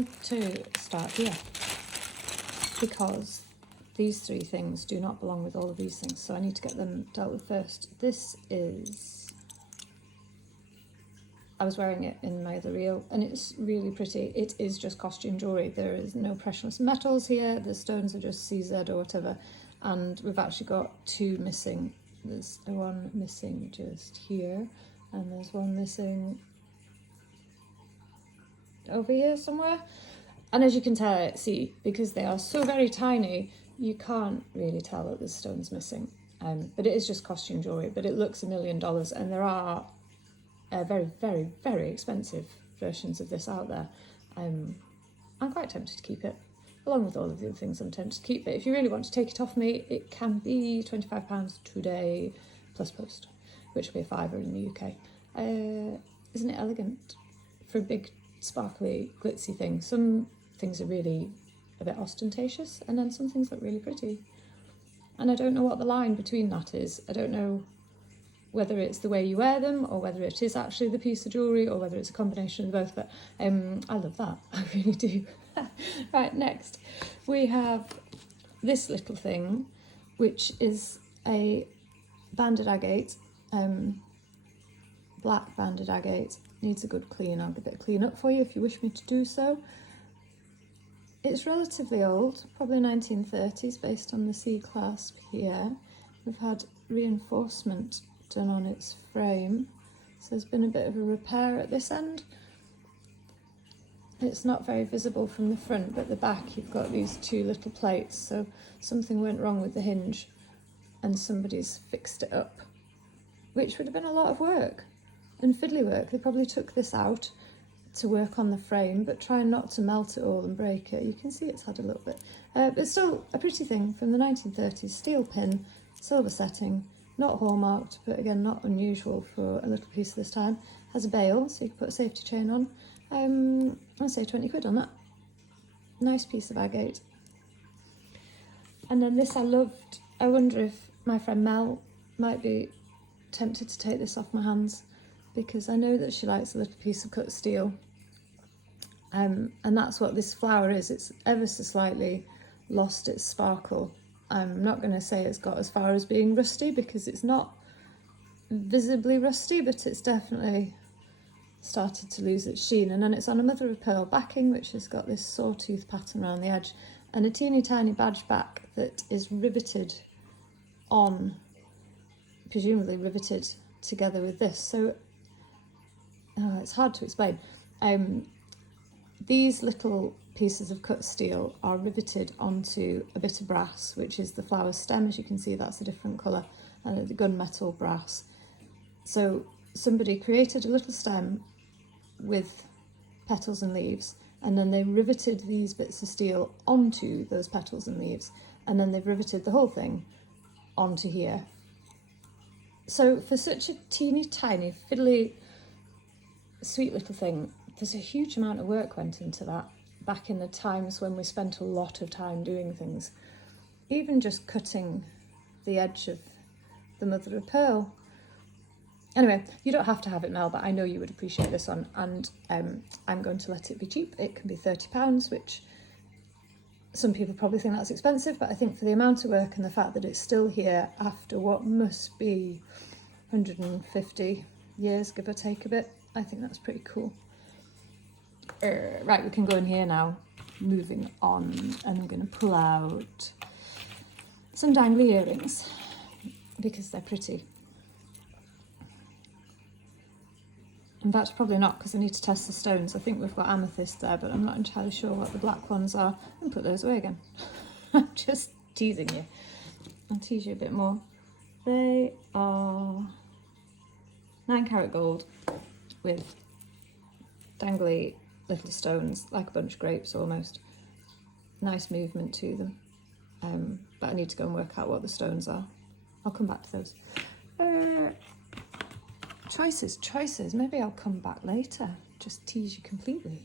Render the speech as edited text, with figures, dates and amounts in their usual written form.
To start here, because these three things do not belong with all of these things, so I need to get them dealt with first. This is, I was wearing it in my other reel and it's really pretty. It is just costume jewellery. There is no precious metals here, the stones are just CZ or whatever, and we've actually got two missing. There's one missing just here and there's one missing over here somewhere. And as you can see, because they are so very tiny, you can't really tell that there's stones missing. But it is just costume jewellery, but it looks $1 million, and there are very, very, very expensive versions of this out there. I'm quite tempted to keep it, along with all of the other things I'm tempted to keep. But if you really want to take it off me, it can be £25 today plus post, which will be a £5 in the UK. Isn't it elegant for a big sparkly glitzy thing? Some things are really a bit ostentatious and then some things look really pretty, and I don't know what the line between that is. I don't know whether it's the way you wear them or whether it is actually the piece of jewellery or whether it's a combination of both, but I love that, I really do. Right, next we have this little thing, which is a banded agate, black banded agate. Needs a good clean. I'll give it a clean up for you if you wish me to do so. It's relatively old, probably 1930s based on the C clasp here. We've had reinforcement done on its frame, so there's been a bit of a repair at this end. It's not very visible from the front, but the back you've got these two little plates, so something went wrong with the hinge and somebody's fixed it up, which would have been a lot of work and fiddly work. They probably took this out to work on the frame, but trying not to melt it all and break it. You can see it's had a little bit, but it's still a pretty thing from the 1930s. Steel pin, silver setting, not hallmarked, but again not unusual for a little piece this time. Has a bail, so you can put a safety chain on. I'd say 20 quid on that. Nice piece of agate. And then this I loved. I wonder if my friend Mel might be tempted to take this off my hands, because I know that she likes a little piece of cut steel, and that's what this flower is. It's ever so slightly lost its sparkle. I'm not going to say it's got as far as being rusty, because it's not visibly rusty, but it's definitely started to lose its sheen. And then it's on a mother of pearl backing, which has got this sawtooth pattern around the edge and a teeny tiny badge back that is riveted on, presumably riveted together with this. So it's hard to explain. These little pieces of cut steel are riveted onto a bit of brass, which is the flower stem. As you can see, that's a different colour, and the gunmetal brass. So somebody created a little stem with petals and leaves, and then they riveted these bits of steel onto those petals and leaves, and then they've riveted the whole thing onto here. So for such a teeny tiny fiddly sweet little thing, there's a huge amount of work went into that back in the times when we spent a lot of time doing things. Even just cutting the edge of the mother of pearl. Anyway, you don't have to have it, Mel, but I know you would appreciate this one, and I'm going to let it be cheap. It can be £30, which some people probably think that's expensive, but I think for the amount of work and the fact that it's still here after what must be 150 years, give or take a bit, I think that's pretty cool. Right, we can go in here now. Moving on, and I'm going to pull out some dangly earrings because they're pretty. In fact, probably not, because I need to test the stones. I think we've got amethyst there, but I'm not entirely sure what the black ones are. And put those away again. I'm just teasing you. I'll tease you a bit more. They are 9-carat gold with dangly little stones, like a bunch of grapes almost. Nice movement to them. But I need to go and work out what the stones are. I'll come back to those. Choices. Maybe I'll come back later. Just tease you completely.